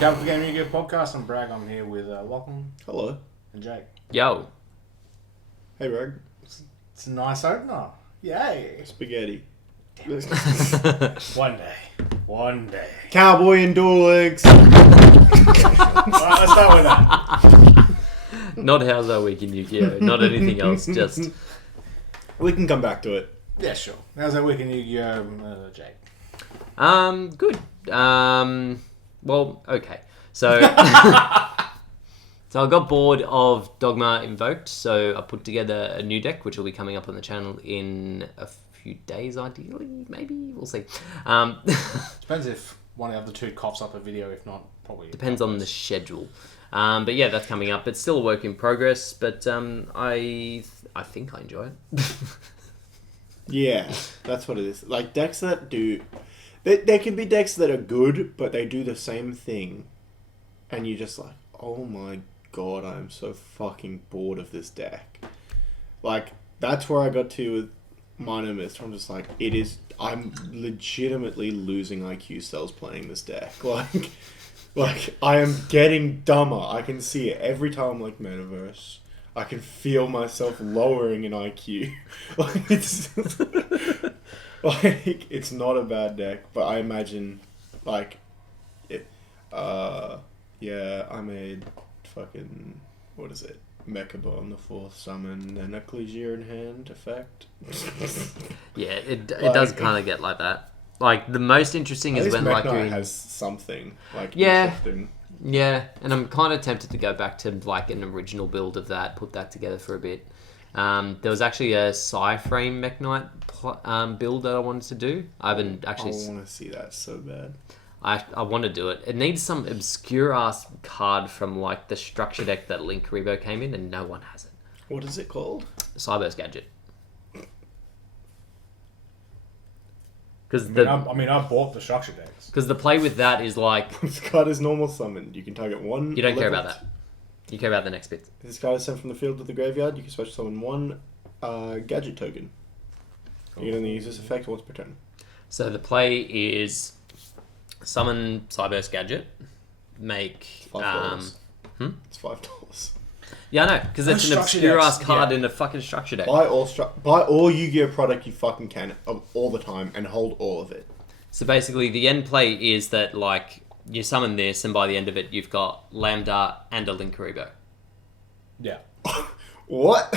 C4G Yugioh Podcast. I'm Bragg. I'm here with Lachlan Hello. and Jake. Yo. Hey, Bragg. It's a nice opener. Yay. Spaghetti. One day. Cowboy and Duel Links. Alright, let's start with that. Not how's our week in Yu-Gi-Oh! Not anything else, just... We can come back to it. Yeah, sure. How's that week in Yu-Gi-Oh, Jake? Good. Well, okay. So... So I got bored of Dogma Invoked, so I put together a new deck, which will be coming up on the channel in a few days, ideally, maybe? We'll see. Depends if one of the other two coughs up a video. If not, probably... Depends on the schedule. But yeah, that's coming up. It's still a work in progress, but I think I enjoy it. Yeah, that's what it is. Like, decks that do... There can be decks that are good, but they do the same thing. And you're just like, oh my god, I'm so fucking bored of this deck. Like, that's where I got to with Minor Mist. I'm just like, I'm legitimately losing IQ cells playing this deck. Like, I am getting dumber. I can see it every time I'm like, Metaverse. I can feel myself lowering in IQ. Like, it's not a bad deck, but I imagine, like, it, yeah, I made fucking, what is it? Mechabon, the fourth summon, and a Clegier in hand effect. Yeah, it does kind of get like that. Like, the most interesting is when, like, Mech Knight has something, like, Yeah. interesting. Yeah, and I'm kind of tempted to go back to, like, an original build of that, put that together for a bit. There was actually a Psy-Frame Mech Knight build that I wanted to do. I haven't actually... I want to see that so bad. I want to do it. It needs some obscure-ass card from, like, the structure deck that Link Rebo came in, and no one has it. What is it called? Cyber's Gadget. I bought the structure decks. Because the play with that is, like... This card is normal summoned. You can target one... You don't care about that. You care about the next bit. This card is sent from the field to the graveyard. You can special summon one gadget token. You can only use this effect once per turn. So the play is summon Cyber's Gadget, make... $5. It's $5. Yeah, I know, because it's an obscure-ass card in a fucking structure deck. Buy all Yu-Gi-Oh product you fucking can of all the time and hold all of it. So basically, the end play is that, like, you summon this, and by the end of it, you've got Lambda and a Link Rebo. Yeah. What?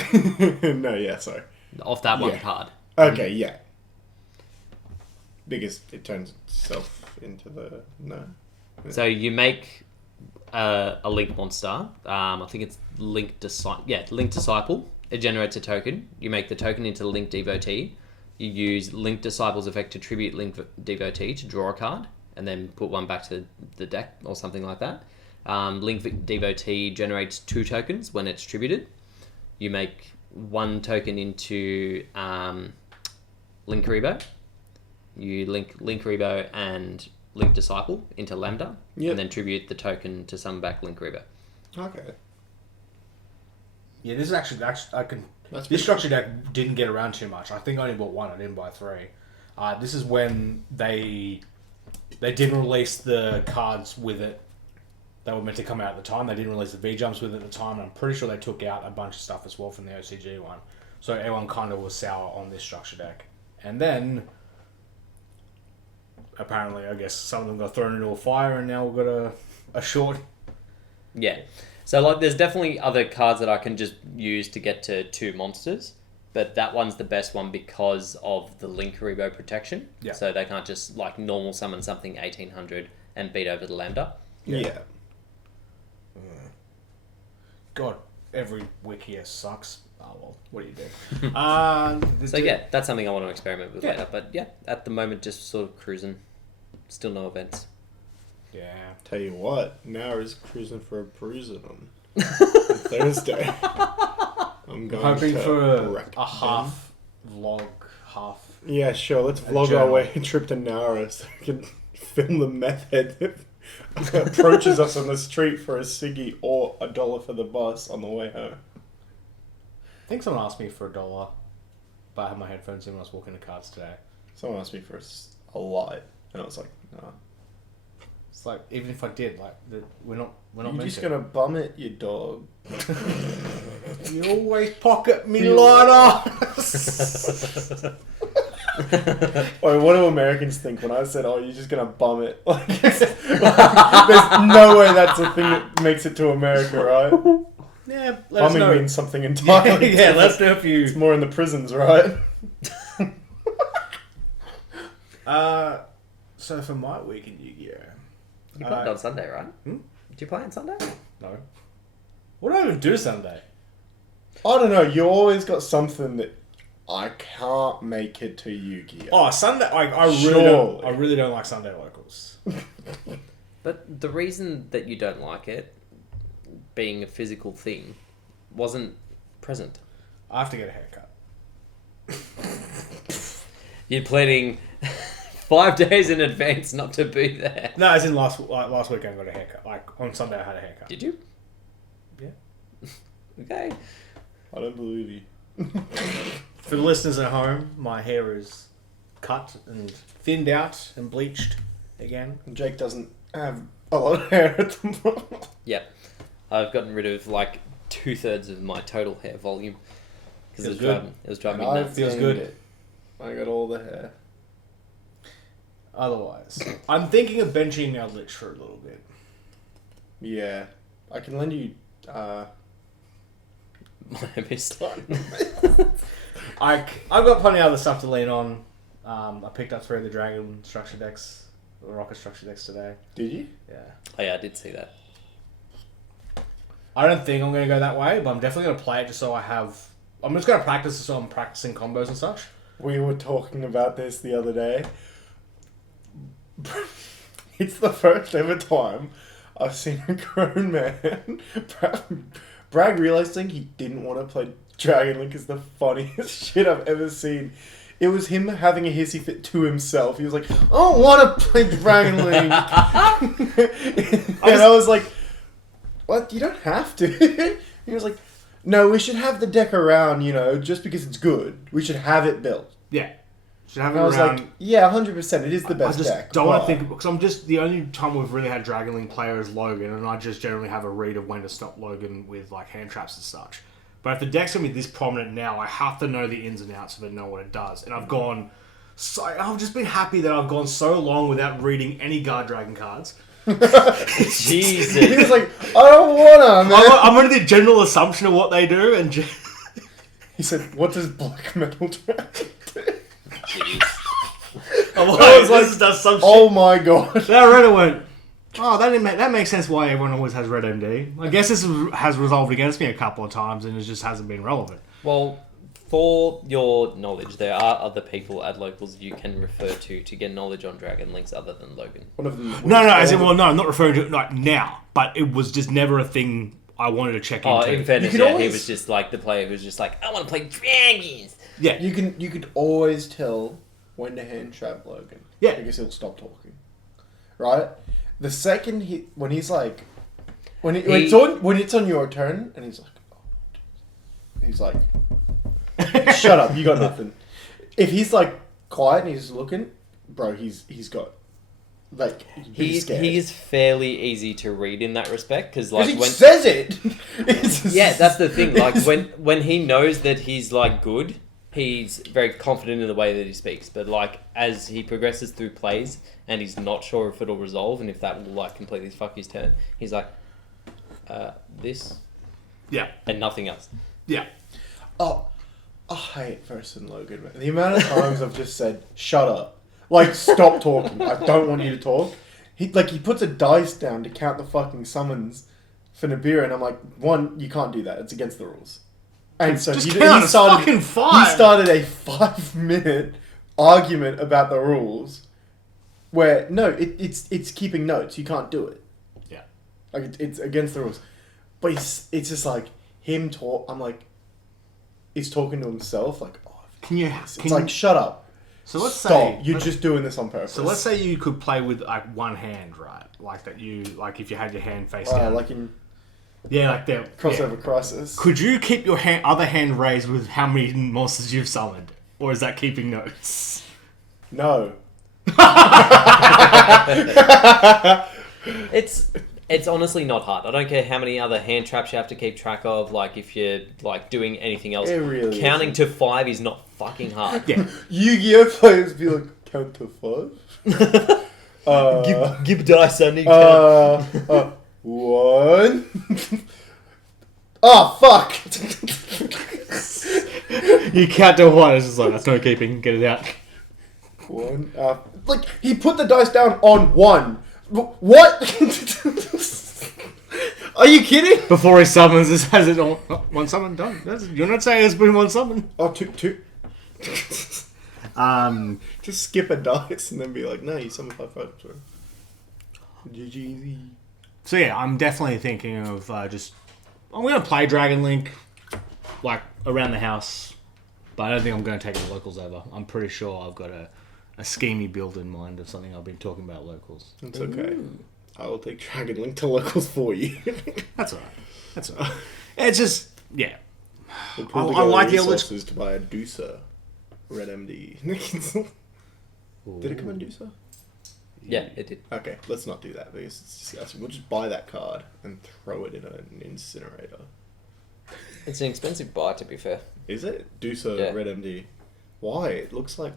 No, yeah, sorry. Off that one card. Okay, yeah. Because it turns itself into the... No. So you make a Link monster. I think it's Link Disciple. It generates a token. You make the token into Link Devotee. You use Link Disciple's effect to tribute Link Devotee to draw a card, and then put one back to the deck or something like that. Link Devotee generates 2 tokens when it's tributed. You make 1 token into Link Rebo. You link Rebo and Link Disciple into Lambda, and then tribute the token to summon back Link Rebo. Okay. Yeah, this is actually this structure deck didn't get around too much. I think I only bought 1. I didn't buy 3. This is when they didn't release the cards with it that were meant to come out at the time. They didn't release the V-Jumps with it at the time. And I'm pretty sure they took out a bunch of stuff as well from the OCG one. So everyone kind of was sour on this structure deck. And then, apparently, I guess some of them got thrown into a fire, and now we've got a short. Yeah. So, like, there's definitely other cards that I can just use to get to 2 monsters, but that one's the best one because of the Link Rebo protection. Yeah. So they can't just, like, normal summon something 1800 and beat over the Lambda. Yeah. God, every week here sucks. Oh, well, what do you do? So, yeah, that's something I want to experiment with later. But, yeah, at the moment, just sort of cruising. Still no events. Yeah. Tell you what, now is cruising for a perusing on Thursday. I'm going hoping for wreck a half vlog, half... Yeah, sure, let's vlog our way trip to Nara so we can film the meth head that approaches us on the street for a ciggy or $1 for the bus on the way home. I think someone asked me for $1, but I had my headphones in when I was walking to cards today. Someone asked me for a lot, and I was like, no. It's like, even if I did, like, we're not You're meant just to. gonna bum it, you dog. You always pocket me lighter. Wait, what do Americans think when I said, "Oh, you're just gonna bum it"? Like, there's no way that's a thing that makes it to America, right? Yeah, let us Bumming know. means something entirely. Yeah, let's know if you. It's more in the prisons, right? So for my week in Yu-Gi-Oh, You played on Sunday, right? Hmm? Did you play on Sunday? no. What do I even do Sunday? I don't know. You always got something that I can't make it to Yu-Gi-Oh. Oh, Sunday. I really don't like Sunday locals. But the reason that you don't like it, being a physical thing, wasn't present. I have to get a haircut. You're planning 5 days in advance not to be there. No, as in last weekend I got a haircut. Like on Sunday I had a haircut. Did you? Yeah. Okay. I don't believe you. For the listeners at home, my hair is cut and thinned out and bleached again. Jake doesn't have a lot of hair at the moment. Yeah. I've gotten rid of like 2/3 of my total hair volume. Because it was driving me nuts. Feels good. It. I got all the hair. Otherwise, I'm thinking of benching our lich for a little bit. Yeah. I can lend you... My missed one. I've got plenty of other stuff to lean on. I picked up 3 of the Dragon structure decks, the Rocket structure decks today. Did you? Yeah. Oh yeah, I did see that. I don't think I'm going to go that way, but I'm definitely going to play it just so I have... I'm just going to practice so I'm practicing combos and such. We were talking about this the other day. It's the first ever time I've seen a grown man brag realizing he didn't want to play Dragon Link is the funniest shit I've ever seen. It was him having a hissy fit to himself. He was like, I don't want to play Dragon Link. And I was like, what? You don't have to. He was like, no, we should have the deck around, just because it's good. We should have it built. Yeah. Should have it And I was around. like, yeah, 100%. It is the best I just deck. don't want to think... Because I'm just... The only time we've really had Dragon Link player is Logan, and I just generally have a read of when to stop Logan with, like, hand traps and such. But if the deck's going to be this prominent now, I have to know the ins and outs of it and know what it does. And I've I've just been happy that I've gone so long without reading any Guard Dragon cards. Jesus. He was like, I don't wanna, man. I'm under the general assumption of what they do, and... He said, what does Black Metal Dragon do? Jeez. I'm like, I was like, this does some shit. Oh my god. Then I read it and went, oh, that makes sense why everyone always has Red MD. I guess this has resolved against me a couple of times and it just hasn't been relevant. Well, for your knowledge, there are other people at locals you can refer to get knowledge on Dragon Links other than Logan. One of them. I'm not referring to it like now, but it was just never a thing I wanted to check into. In fairness, he was just like the player who was just like, I want to play dragons. Yeah. You could always tell when to hand trap Logan. Yeah. Because he'll stop talking. Right? The second when it's on your turn and he's like, shut up, you got nothing. If he's like quiet and he's looking, bro, he's got like He is fairly easy to read in that respect because he says it. Yeah, that's the thing. Like when he knows that he's like good, he's very confident in the way that he speaks. But like as he progresses through plays and he's not sure if it'll resolve and if that will like completely fuck his turn, he's like, this, Yeah. and nothing else. Yeah. Oh, I hate Versus Logan, man. The amount of times I've just said, shut up. Like, stop talking. I don't want you to talk. He puts a dice down to count the fucking summons for Nibiru, and I'm like, one, you can't do that. It's against the rules. And so Just count, it's fucking 5. He started a 5-minute argument about the rules where, no, it's keeping notes. You can't do it. Yeah. Like, it's against the rules. But it's just like, him talk, I'm like, he's talking to himself, like, oh, it's like, shut up. So let's Stop. say You're just doing this on purpose. So let's say you could play with like one hand, right? Like that if you had your hand face down. Like in like the Crossover Crisis. Could you keep your other hand raised with how many monsters you've summoned? Or is that keeping notes? No. It's honestly not hard. I don't care how many other hand traps you have to keep track of. Like if you're like doing anything else, It really counting to 5 is not fucking hard. Yeah. Yu-Gi-Oh players be like, count to 5. Give dice I need count. 1. Oh fuck! You count to 1. It's just like that's no keeping. Get it out. 1. Like he put the dice down on 1. What? Are you kidding? Before he summons, this has it all. Oh, one summon done. You're not saying it's been one summon. Oh, two. Just skip a dice and then be like, no, you summon 5. Sorry. GGZ. So yeah, I'm definitely thinking of I'm gonna play Dragon Link, like around the house, but I don't think I'm gonna take the locals over. I'm pretty sure I've got a schemey build in mind of something I've been talking about locals. It's okay. I will take Dragon Link to locals for you. That's alright. It's just yeah. We'll I like the resources to buy a Deucer Red MD. Did it come in Deucer? Yeah, it did. Okay, let's not do that because it's disgusting. We'll just buy that card and throw it in an incinerator. It's an expensive buy, to be fair. Is it? Deucer Red MD. Why? It looks like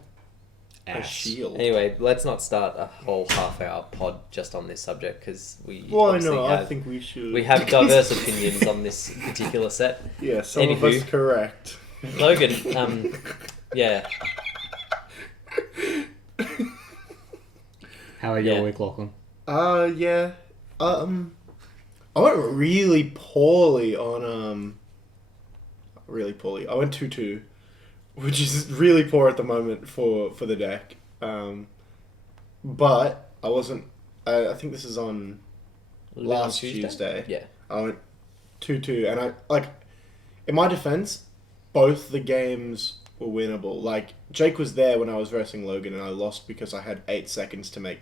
a shield. Anyway, let's not start a whole half-hour pod just on this subject because I think we should. We have diverse opinions on this particular set. Yeah, some of us correct. Logan, yeah. How are your week, Lachlan? Yeah. I went really poorly on really poorly. I went 2-2, which is really poor at the moment for the deck. But I wasn't. I think this is on last Tuesday. Yeah. I went 2-2, and in my defense, both the games were winnable. Like Jake was there when I was versing Logan, and I lost because I had 8 seconds to make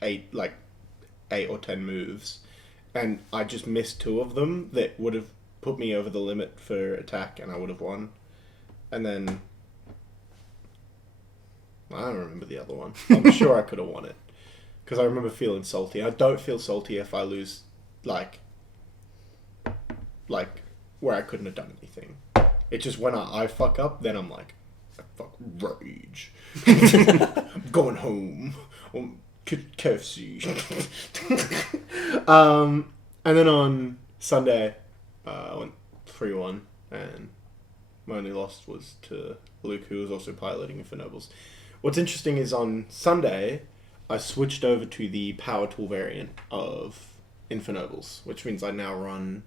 eight or 10 moves, and I just missed 2 of them that would have put me over the limit for attack, and I would have won. And then I don't remember the other one. I'm sure I could have won it because I remember feeling salty. I don't feel salty if I lose like where I couldn't have done anything. It's just when I fuck up, then I'm like, I fuck rage. I'm going home. KFC. And then on Sunday, I went 3-1, and my only loss was to Luke, who was also piloting Infernobles. What's interesting is on Sunday, I switched over to the Power Tool variant of Infernobles, which means I now run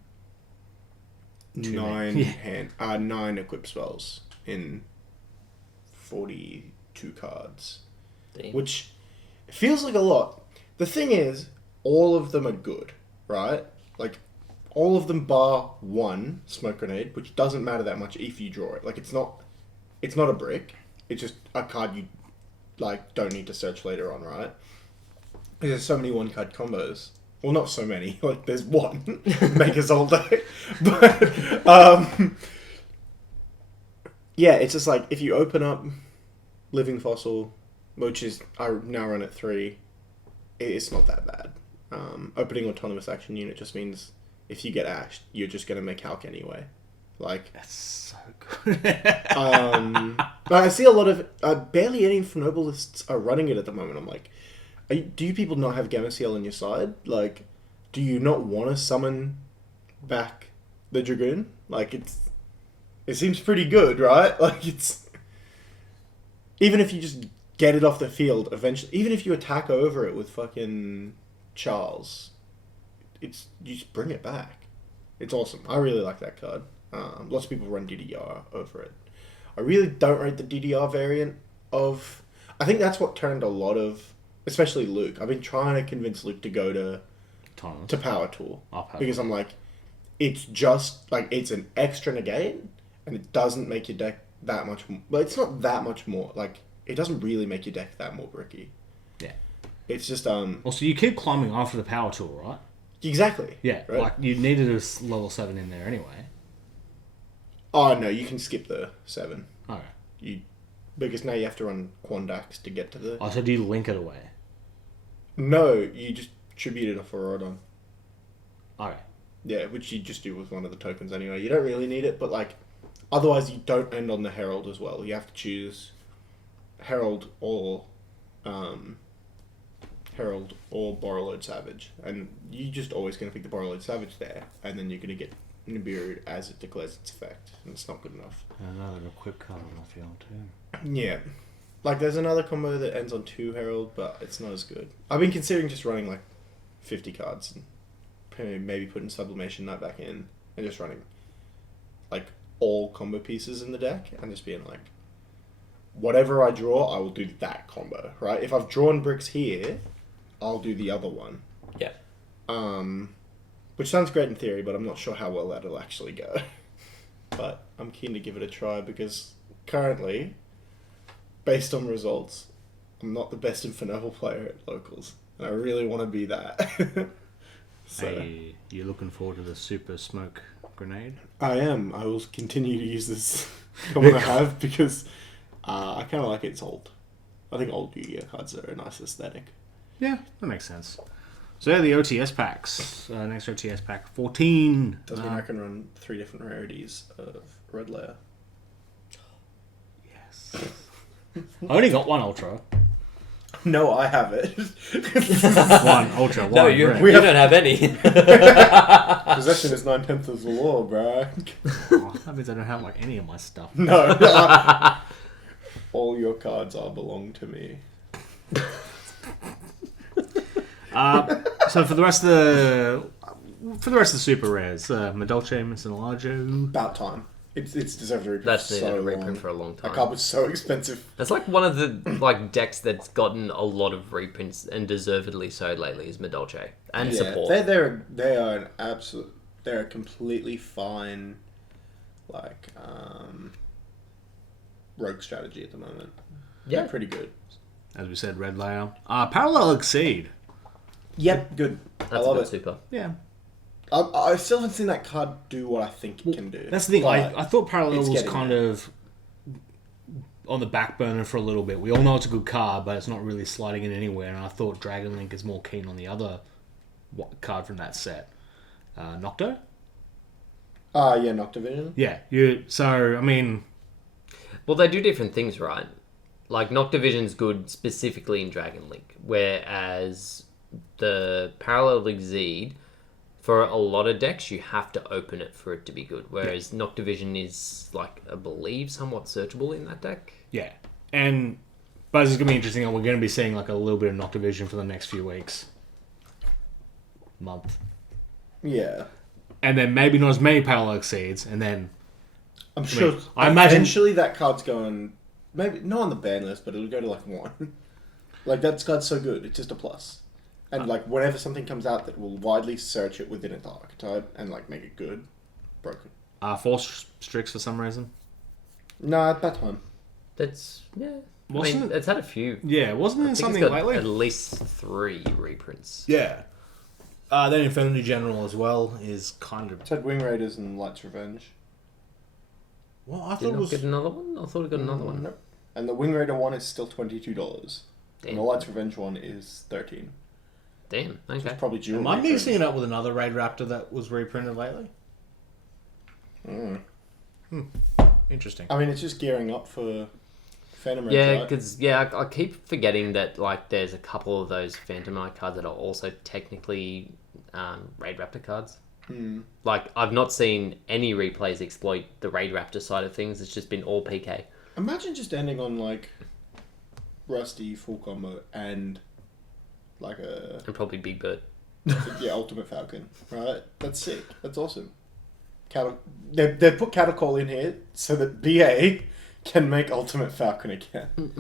9 equip spells in 42 cards. Damn. Which feels like a lot. The thing is, all of them are good, right? Like, all of them bar 1 smoke grenade, which doesn't matter that much if you draw it. Like, it's not a brick. It's just a card you don't need to search later on, right? There's so many 1-card combos. Well, not so many. Like, there's 1. Make us all day. But yeah, it's just like if you open up Living Fossil, which is I now run at 3, it's not that bad. Opening Autonomous Action Unit just means if you get ashed, you're just gonna make Hulk anyway. Like That's so good. I see a lot of barely any Infernobalists are running it at the moment. I'm like, do you people not have Gamma on your side? Like, do you not want to summon back the Dragoon? Like, it seems pretty good, right? Like, it's even if you just get it off the field eventually, even if you attack over it with fucking Charles, you just bring it back. It's awesome. I really like that card. Lots of people run DDR over it. I really don't rate the DDR variant of. I think that's what turned a lot of, especially Luke. I've been trying to convince Luke to go to Power Tool because I'm like, it's just like it's an extra negate and it doesn't make your deck that much. Well, it's not that much more. Like, it doesn't really make your deck that more bricky. Yeah. It's just Also, you keep climbing after the Power Tool, right? Exactly. Yeah. Right? Like you needed a level 7 in there anyway. Oh no, you can skip the 7. Okay. Because now you have to run Quandax to get to the. Oh, so do you link it away? No, you just Tributed off a Rodon. Okay. Yeah, which you just do with one of the tokens anyway. You don't really need it, but like, otherwise you don't end on the Herald as well. You have to choose Herald or Borrowload Savage, and you're just always going to pick the Borrowload Savage there, and then you're going to get Nibiru as it declares its effect, and it's not good enough. Another equip card on the field too. Yeah. Like, there's another combo that ends on 2 Herald, but it's not as good. I've been considering just running, like, 50 cards and maybe putting Sublimation Knight back in and just running, like, all combo pieces in the deck and just being like, whatever I draw, I will do that combo, right? If I've drawn bricks here, I'll do the other one. Yeah. Which sounds great in theory, but I'm not sure how well that'll actually go. But I'm keen to give it a try because currently, based on results, I'm not the best Infernoble player at locals, and I really want to be that. So Hey, you're looking forward to the Super Smoke Grenade? I am. I will continue to use this combo I have because I kind of like its old. I think old Yu-Gi-Oh cards are a nice aesthetic. Yeah, that makes sense. So yeah, the OTS packs. Next OTS pack 14. Does mean I can run 3 different rarities of Red Layer. Yes. I only got one Ultra. No, I have it. One Ultra, one No, you red. don't have any. Possession is 9/10 of the law, bro. Oh, that means I don't have like any of my stuff. No. All your cards belong to me. So for the rest of the super rares, Medolce, Missinalajo. About time. It's deserved a reprint. That's needed so a reprint long. for a long time. That card was so expensive. That's like one of the decks that's gotten a lot of reprints and deservedly so lately is Medolce and support. They are an absolute. They're a completely fine, rogue strategy at the moment. Yeah, They're pretty good. As we said, red layer. Parallel Exceed. Yep, good. that's I a love good it. super. Yeah. I still haven't seen that card do what I think it can do. That's the thing. but I thought Parallel it's was getting kind of on the back burner for a little bit. We all know it's a good card, but it's not really sliding in anywhere. And I thought Dragon Link is more keen on the other card from that set. Nocto? Yeah, Noctivision. Yeah. So, I mean... Well, they do different things, right? Like, Noctivision's good specifically in Dragon Link, whereas the Parallel Exceed, for a lot of decks, you have to open it for it to be good, whereas Noctivision is, I believe, somewhat searchable in that deck. Yeah. But it's going to be interesting. We're going to be seeing, a little bit of Noctivision for the next few weeks. Month. Yeah. And then maybe not as many Parallel Exceeds, and then... I'm sure. I imagine eventually that card's going. Maybe not on the ban list, but it'll go to 1. That card's so good, it's just a plus. And whenever something comes out that will widely search it within its archetype and make it good, broken. Force Strix for some reason. No, at that time. That's I Wasn't mean, it's had a few. Yeah, wasn't I there think something it's got lately? at least 3 reprints. Yeah. Then Infinity General as well is kind of... It's had Wing Raiders and Light's Revenge. Well, I Did thought it not was... get another one? I thought it got another one. Nope. And the Wing Raider one is still $22. Damn. And the Light's Revenge one is $13. Damn, So okay. it's probably due. Am I mixing it up with another Raid Raptor that was reprinted lately? Interesting. I mean, it's just gearing up for Phantom Raids, Yeah, right? because I keep forgetting that there's a couple of those Phantom Knight cards that are also technically Raid Raptor cards. I've not seen any replays exploit the Raid Raptor side of things. It's just been all PK. Imagine just ending on Rusty full combo and And probably Big Bird. Ultimate Falcon, right? That's sick. That's awesome. They put Catacall in here so that BA can make Ultimate Falcon again.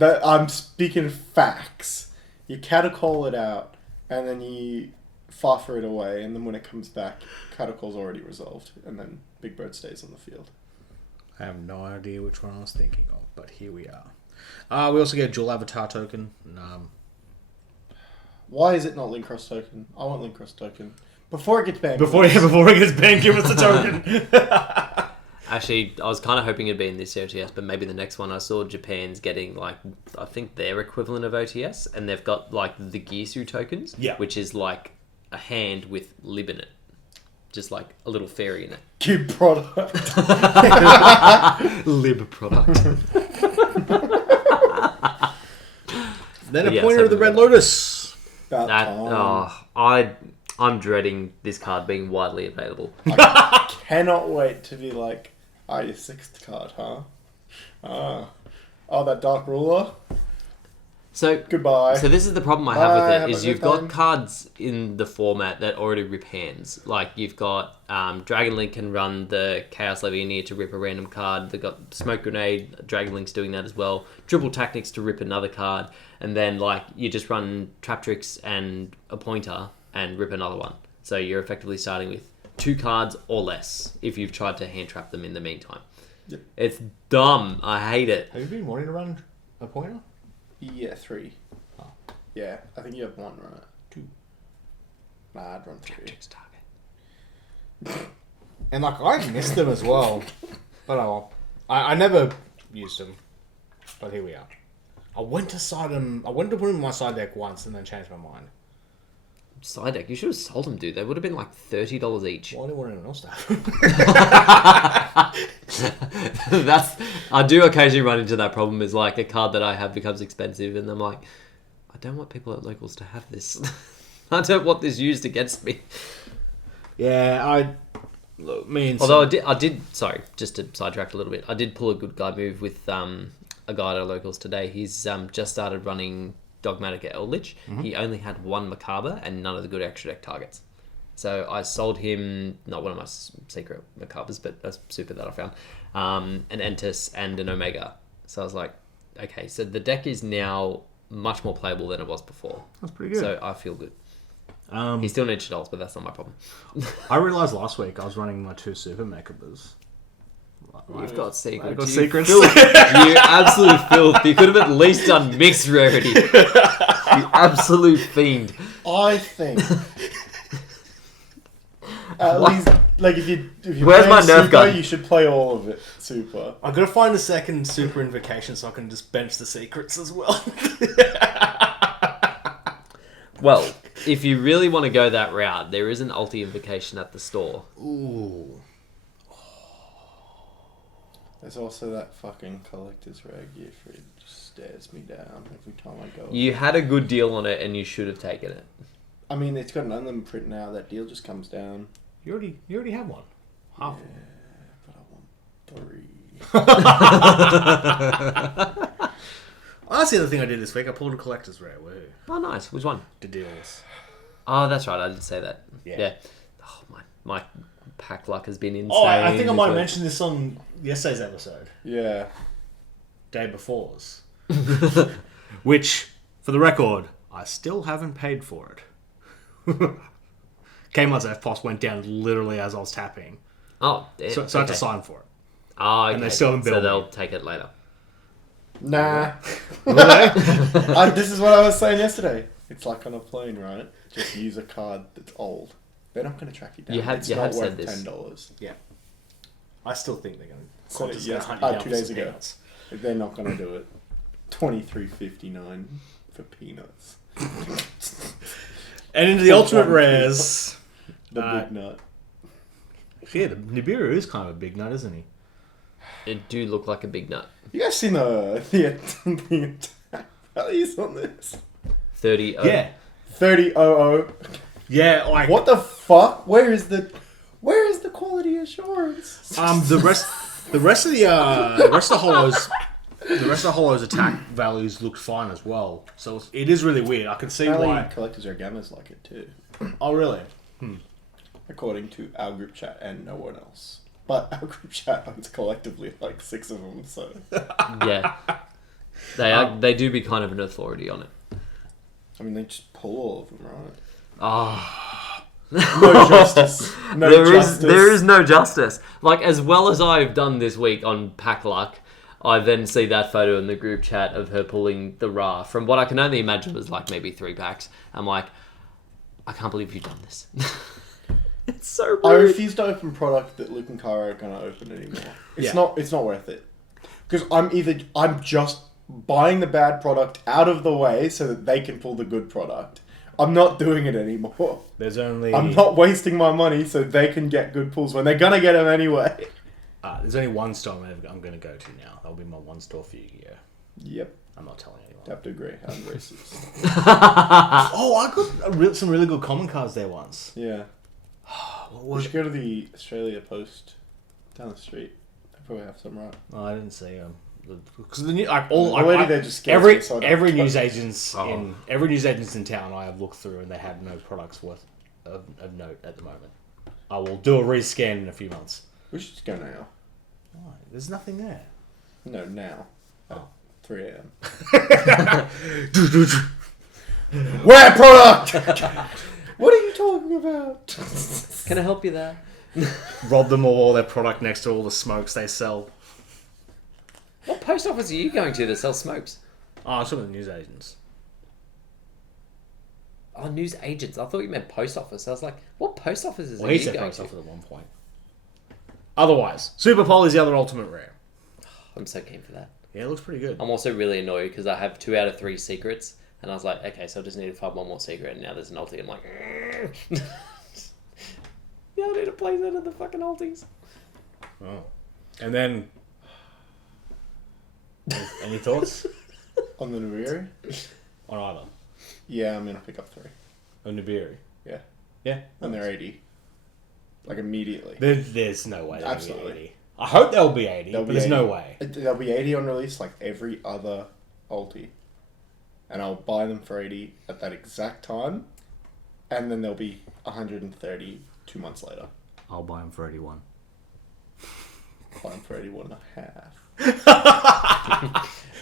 I'm speaking facts. You Catacall it out, and then you Farfer it away, and then when it comes back, Catacall's already resolved, and then Big Bird stays on the field. I have no idea which one I was thinking of, but here we are. We also get a dual avatar token. Why is it not Link Cross token? I want Link Cross token. Before it gets banned. Before it gets banned, give us the token. Actually, I was kind of hoping it'd be in this OTS, but maybe the next one. I saw Japan's getting, like, I think their equivalent of OTS, and they've got, like, the Gisu tokens, which is, like, a hand with lib in it. Just, like, a little fairy in it. Cube product. Lib product. Then a pointer of the Red Lotus. I'm dreading this card being widely available. I cannot wait to be like, your 6th card, huh? That Dark Ruler. So goodbye. So this is the problem I have with it, is you've got cards in the format that already rip hands. Like, you've got Dragon Link can run the Chaos Levianeer to rip a random card. They've got Smoke Grenade, Dragon Link's doing that as well. Triple Tactics to rip another card. And then, like, you just run Trap Tricks and a Pointer and rip another one. So you're effectively starting with 2 cards or less if you've tried to hand trap them in the meantime. Yep. It's dumb. I hate it. Have you been wanting to run a pointer? Yeah, 3. Oh. Yeah, I think you have 1, right? 2. Nah, I'd run 3. Trap Tricks target. And, like, I missed them as well. But I never used them. But here we are. I went to put them in my side deck once and then changed my mind. Side deck? You should have sold them, dude. They would have been like $30 each. Well, I didn't want anyone else to have. I do occasionally run into that problem, is like a card that I have becomes expensive and I'm like, I don't want people at locals to have this. I don't want this used against me. Yeah, Although I did, sorry, just to sidetrack a little bit, I did pull a good guy move with a guy at our locals today. He's just started running Dogmatic Eldritch. Mm-hmm. He only had 1 Macabre and none of the good extra deck targets. So I sold him, not one of my secret Macabres, but a super that I found, an Entus and an Omega. So I was like, okay, so the deck is now much more playable than it was before. That's pretty good. So I feel good. He still needs shadows, but that's not my problem. I realised last week I was running my 2 super Macabres. You've got secrets. I've got secrets. You absolute filth. You could have at least done mixed rarity. You absolute fiend. I think at least, like, if you Where's my Nerf super, gun? you should play all of it super. I've got to find a second super invocation so I can just bench the secrets as well. Well, if you really want to go that route, there is an ulti invocation at the store. Ooh. There's also that fucking collector's rare gift where it just stares me down every time I go. You had a good deal on it and you should have taken it. I mean, it's got an unlimited print now. That deal just comes down. You already have one. Half. Yeah, but I want 3. That's the other thing I did this week. I pulled a collector's rare. Woohoo. Oh, nice. Which one? The deals. Oh, that's right. I did say that. Yeah. Oh, my pack luck has been insane. Oh, I think I might have mentioned this on yesterday's episode. Yeah. Day before's. Which, for the record, I still haven't paid for it. Kmart's FPOS went down literally as I was tapping. Oh, so I had to sign for it. Oh, okay. And they still haven't billed So they'll me. take it later. Nah. Will they? This is what I was saying yesterday. It's like on a plane, right? Just use a card that's old. They're not going to track you down. It's not worth $10. Yeah. I still think they're going to. So yes, 2 days ago. They're not going to do it. $23.59 for peanuts. And into the ultimate rares. The big nut. Yeah, the Nibiru is kind of a big nut, isn't he? It do look like a big nut. You guys seen the attack values on this? 30. Yeah. 30.00. Yeah, like What the fuck? Where is the quality assurance? the rest of the Hollow's attack values looked fine as well. So it is really weird. I can see why. Collectors are gammas like it too. Oh really? According to our group chat and no one else. But our group chat owns collectively like 6 of them, so Yeah. They do be kind of an authority on it. I mean, they just pull all of them, right? Ah. No justice. There is no justice. Like, as well as I've done this week on Pack Luck, I then see that photo in the group chat of her pulling the Ra from what I can only imagine was like maybe 3 packs. I'm like, I can't believe you've done this. It's so I rude. refuse to open product that Luke and Cara are gonna open anymore. It's Yeah. It's not worth it. Because I'm just buying the bad product out of the way so that they can pull the good product. I'm not doing it anymore. I'm not wasting my money so they can get good pulls when they're gonna get them anyway. There's only one store I'm going to go to now. That'll be my one store for Yu-Gi-Oh. Yep. I'm not telling anyone. Have to agree. I'm racist. Oh, I got some really good common cards there once. Yeah. What We was should go to the Australia Post down the street. They probably have some, right? Oh, I didn't see because the new like all The lady I, there just scares me, so I don't every trust news her. agents in town I have looked through and they have no products worth of note at the moment. I will do a rescan in a few months. We should just go now. Why? There's nothing there. No, now. At 3 a.m. Wear product! What are you talking about? Can I help you there? Rob them of all their product next to all the smokes they sell. What post office are you going to that sells smokes? Oh, some of the news agents. Oh, news agents. I thought you meant post office. I was like, what post offices Well, are he you said going post to? office at one point. Otherwise, Super Pol is the other ultimate rare. I'm so keen for that. Yeah, it looks pretty good. I'm also really annoyed because I have 2 out of 3 secrets, and I was like, okay, so I just need to find one more secret, and now there's an ulti. I'm like, yeah, I need to place out of the fucking ultis. Oh. And then... Any thoughts? On the Nibiru? On either? Yeah, I'm gonna pick up 3. On Nibiru? Yeah. Yeah. And they're 80. Like, immediately. There's no way they'll Absolutely. be 80. I hope they'll be 80, They'll but be there's 80. no way. They'll be 80 on release like every other ulti. And I'll buy them for 80 at that exact time. And then they'll be 130 2 months later. I'll buy them for 81. Buy them for 81 and a half.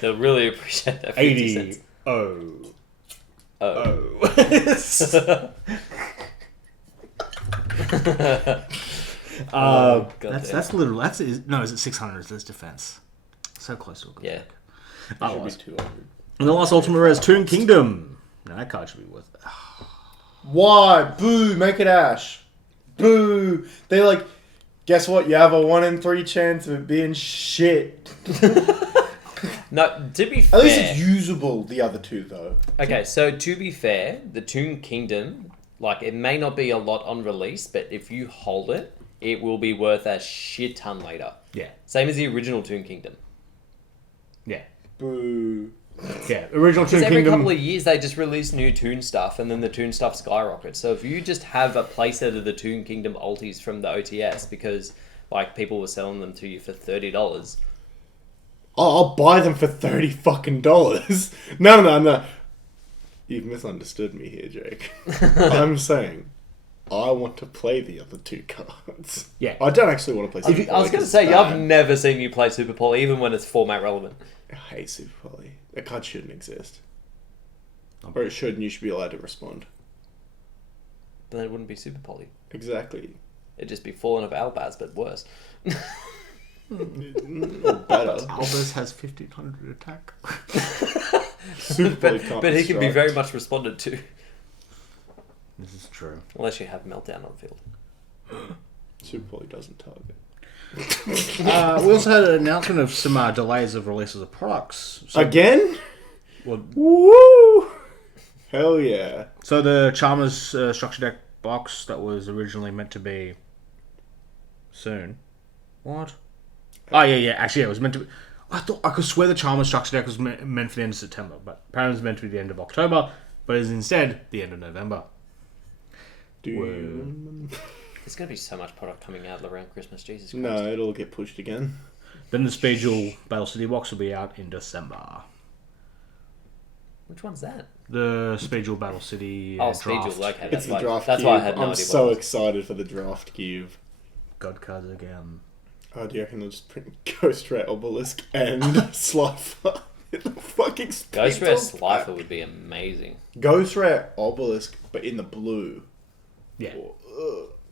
They'll really appreciate that 50 cents. 80. Oh. That's literally is it 600? That's defense. So close to a good. Yeah. It should be 200. And the last ultimate rare is Toon Kingdom. Now that card should be worth it. Why? Boo! Make it Ash. Boo! They like. Guess what? You have a 1 in 3 chance of it being shit. No, to be At fair... least it's usable. The other 2 though. Okay, so to be fair, the Toon Kingdom, like, it may not be a lot on release, but if you hold it, it will be worth a shit ton later. Yeah. Same as the original Toon Kingdom. Yeah. Boo. Yeah. Original Toon Because every Kingdom. couple of years they just release new Toon stuff, and then the Toon stuff skyrockets. So if you just have a playset of the Toon Kingdom ultis from the OTS, because like people were selling them to you for $30, Oh, I'll buy them for $30 fucking dollars. No. You've misunderstood me here, Jake. I'm saying I want to play the other 2 cards. Yeah. I don't actually want to play Super Poly. I was going to say, I've never seen you play Super Poly, even when it's format relevant. I hate Super Poly. That card shouldn't exist. Or it should, and you should be allowed to respond. Then it wouldn't be Super Poly. Exactly. It'd just be Fallen of Albaz, but worse. Or better. Albus has 1500 attack. Super Poly can't But he can be strike. very much responded to. This is true. Unless you have Meltdown on field. Super Poly doesn't target. We also had an announcement of some delays of releases of products. So, Again? well, Woo! Hell yeah. so the Chalmers structure deck box that was originally meant to be soon. What? Oh yeah. Actually, it was meant to be. I could swear the Chalmers structure deck was meant for the end of September, but apparently it's meant to be the end of October, but is instead the end of November. Dude. There's going to be so much product coming out around Christmas, Jesus Christ. No, it'll get pushed again. Then the Speed Duel Battle City box will be out in December. Which one's that? The Speed Duel Battle City Oh, draft. Speed Duel, okay. It's That's the why, draft that's cube. why I had no I'm idea so what it was. excited for the draft cube. God cards again. Oh, do you reckon they'll just print Ghost Ray Obelisk and Slifer? The fucking Ghost Rare Spectral Slifer pack. would be amazing. Ghost Rare Obelisk, but in the blue. Yeah.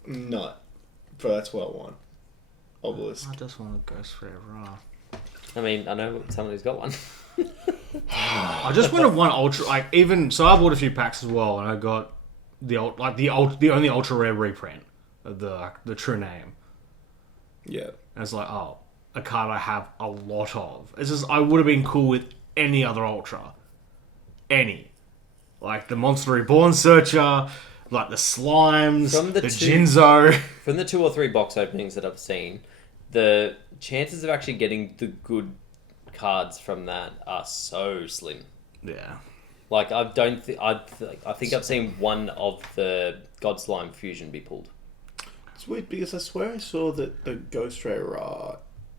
Nut. But that's what I want. Obelisk. I just want a Ghost Rare Ra. I mean, I know someone who's got one. I just wanted one ultra, like even so. I bought a few packs as well, and I got the only ultra rare reprint the true name. Yeah. And it's like, oh, a card I have a lot of. It's just, I would have been cool with any other Ultra. Any. Like the Monster Reborn Searcher, like the Slimes, From the the two- Jinzo. From the 2 or 3 box openings that I've seen, the chances of actually getting the good cards from that are so slim. Yeah. Like, I think I've seen one of the God Slime fusion be pulled. It's weird because I swear I saw that the Ghost Ray Ra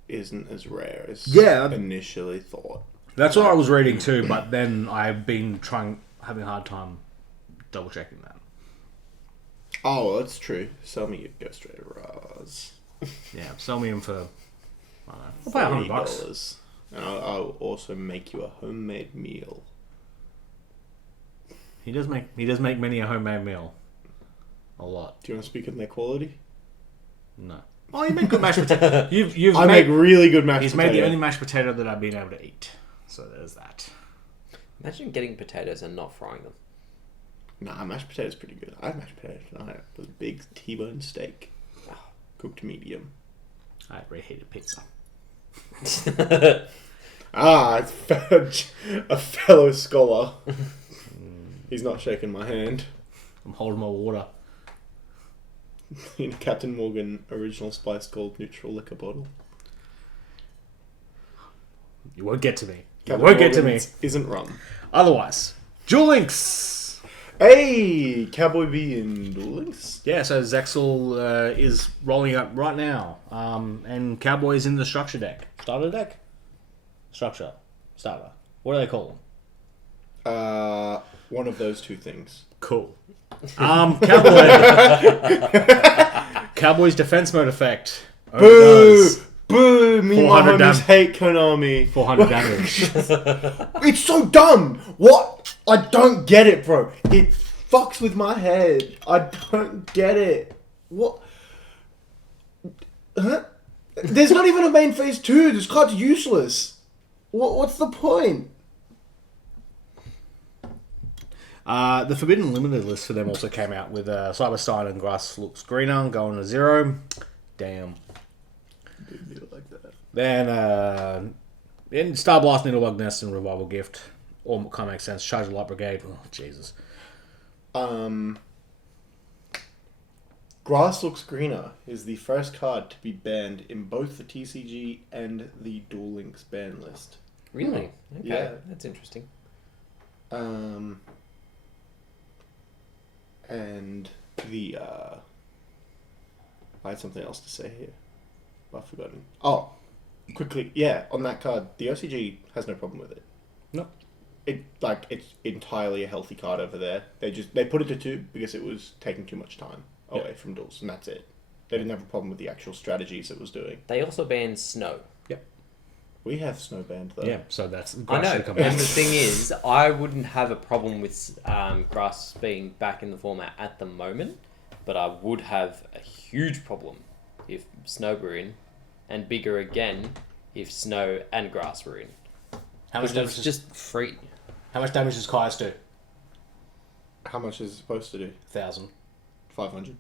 isn't as rare as initially thought. That's what I was reading too, but then I've been having a hard time double checking that. Oh, well, that's true. Sell me your Ghost Ray Ras. Yeah, sell me them for, I don't know, I'll pay $100. $40. And I'll also make you a homemade meal. He does make many a homemade meal. A lot. Do you want to speak on their quality? No. Oh, you make good mashed potato. I make really good mashed He's potato. made the only mashed potato that I've been able to eat. So there's that. Imagine getting potatoes and not frying them. Nah, mashed potato's pretty good. I had mashed potatoes tonight with a big T-bone steak. Cooked medium. I had reheated pizza. It's a fellow scholar. He's not shaking my hand. I'm holding my water. In a Captain Morgan original Spice Gold neutral liquor bottle. You won't get to me. Captain You won't get to me. Morgan's isn't rum. Otherwise, Duel Links. Hey, Cowboy B in Duel Links. Yeah, so Zexal is rolling up right now. And Cowboy's in the structure deck. Starter deck? Structure. Starter. What do they call them? One of those two things. Cool. Cowboy's defense mode effect. Boo! Boo! Me and my 400 homies hate Konami. 400 damage. It's so dumb! What? I don't get it, bro. It fucks with my head. I don't get it. What? Huh? There's not even a main phase 2. This card's useless. What's the point? The Forbidden Limited list for them also came out with Cyberstein and Grass Looks Greener going to 0. Damn. Like that. Then in Star Blast, Needlebug Nest, and Revival Gift. All kind of makes sense. Charge of Light Brigade. Oh, Jesus. Grass Looks Greener is the first card to be banned in both the TCG and the Duel Links ban list. Really? Okay, Yeah. that's interesting. And the I had something else to say here, but I've forgotten. Oh, quickly, yeah, on that card, the OCG has no problem with it. No. It's entirely a healthy card over there. They put it to 2 because it was taking too much time away from duels, and that's it. They didn't have a problem with the actual strategies it was doing. They also banned snow. We have snow banned though. Yeah, so that's... I know, come and back. the thing is, I wouldn't have a problem with Grass being back in the format at the moment, but I would have a huge problem if Snow were in, and bigger again if Snow and Grass were in. How much damage It's just free. How much damage does Kai's do? How much is it supposed to do? 1,000. 500.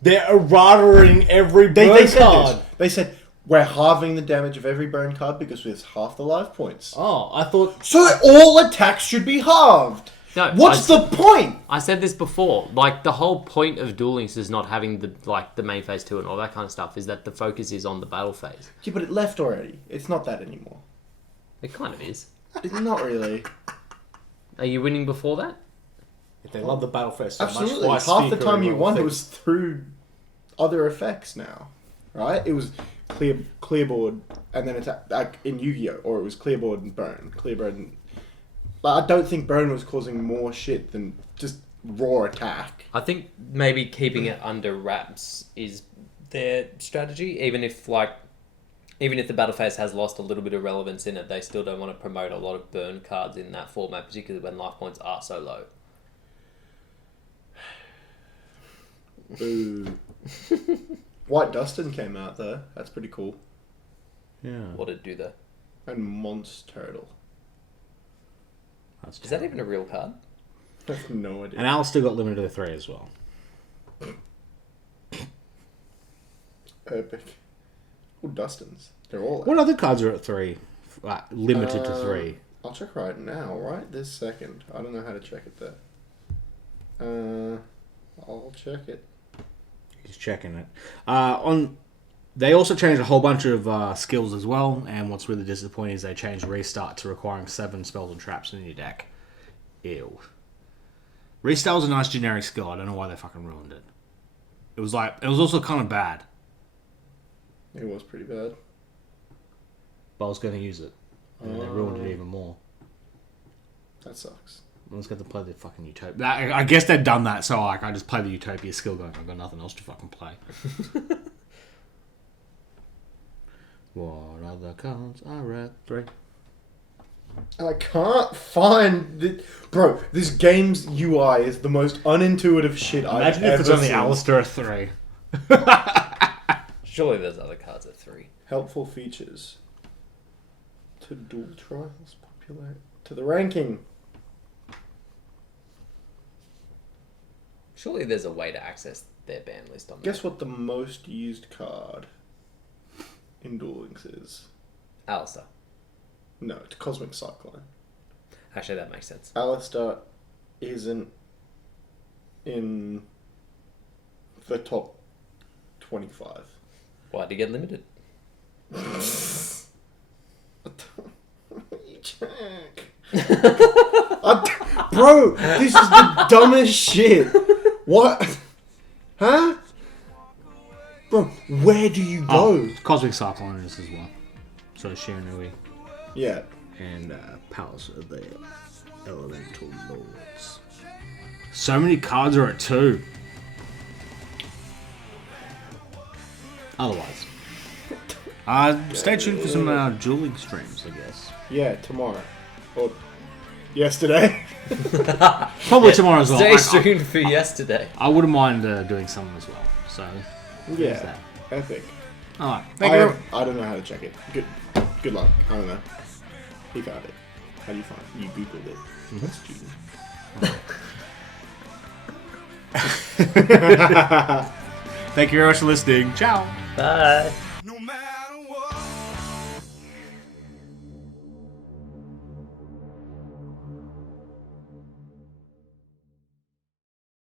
They're errata-ing every They burn said card. this. They said we're halving the damage of every burn card because it's half the life points. Oh, I thought... So all attacks should be halved. No, What's the point? I said this before. Like, the whole point of Duel Links is not having the main phase 2 and all that kind of stuff, is that the focus is on the battle phase. Yeah, but it left already. It's not that anymore. It kind of is. It's not really. Are you winning before that? If they love the battle phase so Absolutely. much, why Half the speak time you over won, it things? was through other effects now. Right? It was clearboard and then attack, like in Yu-Gi-Oh! Or it was clearboard and burn. Clearboard and... Like, I don't think burn was causing more shit than just raw attack. I think maybe keeping it under wraps is their strategy, even if the battle phase has lost a little bit of relevance in it, they still don't want to promote a lot of burn cards in that format, particularly when life points are so low. Ooh. White Dustin came out though. That's pretty cool. Yeah. What did it do there? And Monster Turtle. That's Is that even a real card? I have no idea. And Alistair got limited to 3 as well. Epic. Well, Dustin's. They're all. What other cards are at 3? Limited to 3. I'll check right now, right this second. I don't know how to check it there. I'll check it. He's checking it. They also changed a whole bunch of skills as well, and what's really disappointing is they changed Restart to requiring 7 spells and traps in your deck. Ew. Restart was a nice generic skill. I don't know why they fucking ruined it. It was also kind of bad. It was pretty bad. But I was going to use it. And they ruined it even more. That sucks. I was going to play the fucking Utopia. I guess they'd done that, so I just play the Utopia skill going, I've got nothing else to fucking play. What other cards are at 3? I can't find... Bro, this game's UI is the most unintuitive shit I've ever seen. Imagine if it's only Alistair at 3. Surely there's other cards at 3. Helpful features. To dual trials, popular... To the ranking. Surely there's a way to access their ban list on there. Guess what the most used card in Duel Links is? Alistair. No, it's Cosmic Cyclone. Actually, that makes sense. Alistair isn't in the top 25. Why did he get limited? You check. Bro, this is the dumbest shit. What? Huh? Bro, where do you go? Cosmic Cyclone is as well. So Shiranui. Yeah. And Palace of the Elemental Lords. So many cards are at 2. Otherwise. Stay tuned for some Duel Links streams, I guess. Yeah, tomorrow. Or yesterday. Probably tomorrow as well. Stay tuned for yesterday. I wouldn't mind doing something as well. So, yeah. that. Epic. Alright, thank you. I don't know how to check it. Good luck. I don't know. He found it. How do you find it? You Googled it. That's cheating. Thank you very much for listening. Ciao. Bye.